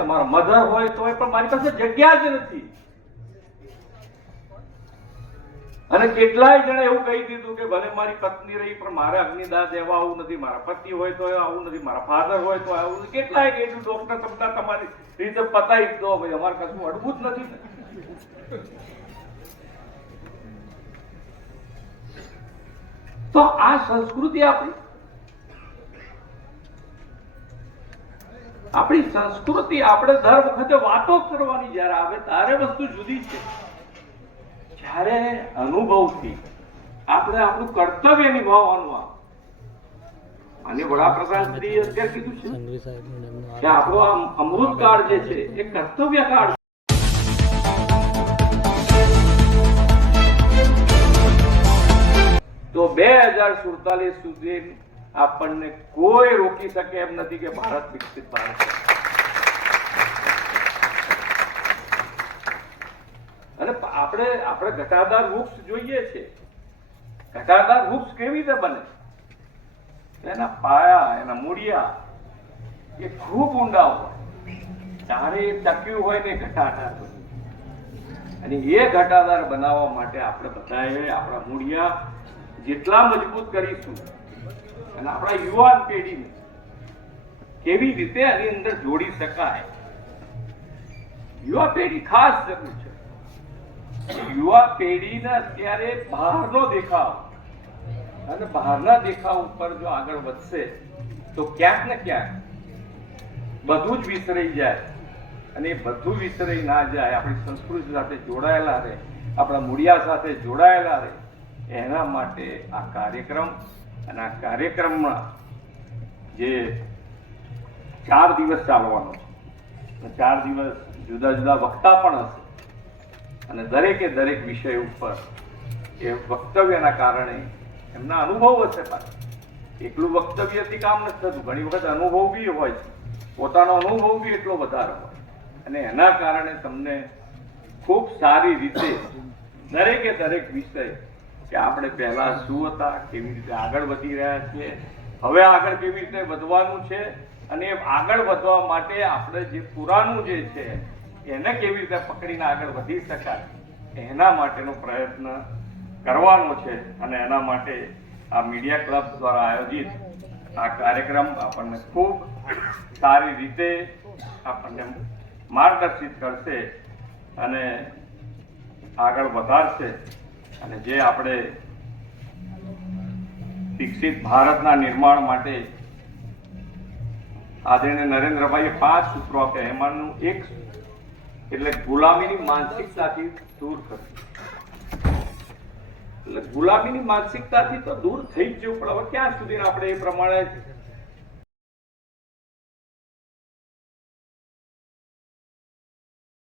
તમારા મધર હોય તો પણ મારી પાસે જગ્યા જ નથી. અને કેટલાય જણે એવું કહી દીધું કે ભલે મારી પત્ની રહી, પણ મારે અગ્નિદાસ એવા આવું નથી. મારા પતિ હોય તો આવું નથી. મારા ફાધર હોય તો આવું કેટલાય કીધું ડોક્ટર તમને તમારી રીતે પતાવી દો. ભાઈ, અમારે કશું અડવું જ નથી. તો આ સંસ્કૃતિ આપણી આપણી સંસ્કૃતિ આપણે દર વખતે વાતો કરવાની જ્યારે આવે ત્યારે વસ્તુ જુદી છે. જ્યારે અનુભવથી આપણે આપણું કર્તવ્ય નિભાવવાનું આ અને વડાપ્રધાન શ્રીએ અત્યારે કીધું છે કે આપણો આ અમૃતકાળ જે છે એ કર્તવ્ય કાળ તો બે હજાર સુડતાલીસ સુધી આપણને કોઈ રોકી શકે એમ નથી કે ભારત વિકસિત ભારત. અને આપણે આપણે ઘટાદાર વૃક્ષ જોઈએ છે. ઘટાદાર વૃક્ષ કેવી રીતે બને? એના પાયા, એના મૂળિયા, એ ખૂબ ઊંડા હોય. એ ટક્યું હોય ને ઘટાદાર. અને એ ઘટાદાર બનાવવા માટે આપણે બધાએ આપણા મૂળિયા જેટલા મજબૂત કરીશું અને આપણા યુવાન પેઢીને કેવી રીતે આની અંદર જોડી શકાય? યુવા પેઢી ખાસ જરૂર છે. યુવા પેઢીને અત્યારે બહારનો દેખાવ અને બહારના દેખાવ ઉપર જો આગળ વધશે, તો ક્યાંક ને ક્યાંક બધું જ વિસરાઈ જાય અને એ બધું વિસરાઈ ના જાય, આપણી સંસ્કૃતિ સાથે જોડાયેલા રહે, આપણા મૂળિયા સાથે જોડાયેલા રહે, એના માટે આ કાર્યક્રમ અને આ કાર્યક્રમમાં જે ચાર દિવસ ચાલવાનો છે ચાર દિવસ જુદા જુદા વક્તા પણ હશે. અને દરેકે દરેક વિષય ઉપર એ વક્તવ્યના કારણે એમના અનુભવ હશે પાછા. એકલું વક્તવ્યથી કામ નથી થતું. ઘણી વખત અનુભવ બી હોય છે. પોતાનો અનુભવ બી એટલો વધારે હોય. અને એના કારણે તમને ખૂબ સારી રીતે દરેકે દરેક વિષય કે આપણે પહેલા શું હતા, કેવી રીતે આગળ વધી રહ્યા છીએ. હવે આગળ કેવી રીતે વધવાનું છે અને આગળ વધવા માટે આપણે જે પુરાણું જે છે, એને કેવી રીતે પકડીને આગળ વધી શકાય, એના માટેનો પ્રયત્ન કરવાનો છે અને એના માટે આ મીડિયા ક્લબ દ્વારા આયોજિત આ કાર્યક્રમ આપણને ખૂબ સારી રીતે આપણને માર્ગદર્શિત કરશે અને આગળ વધારશે. અને જે આપણે વિકસિત ભારતના નિર્માણ માટે આદરણીય નરેન્દ્રભાઈએ પાંચ સૂત્રો આપ્યા. એમાંનું એક એટલે ગુલામીની માનસિકતાથી દૂર કરવી એટલે ગુલામીની માનસિકતાથી તો દૂર થઈ જ જવું પણ હવે ક્યાં સુધી આપણે એ પ્રમાણે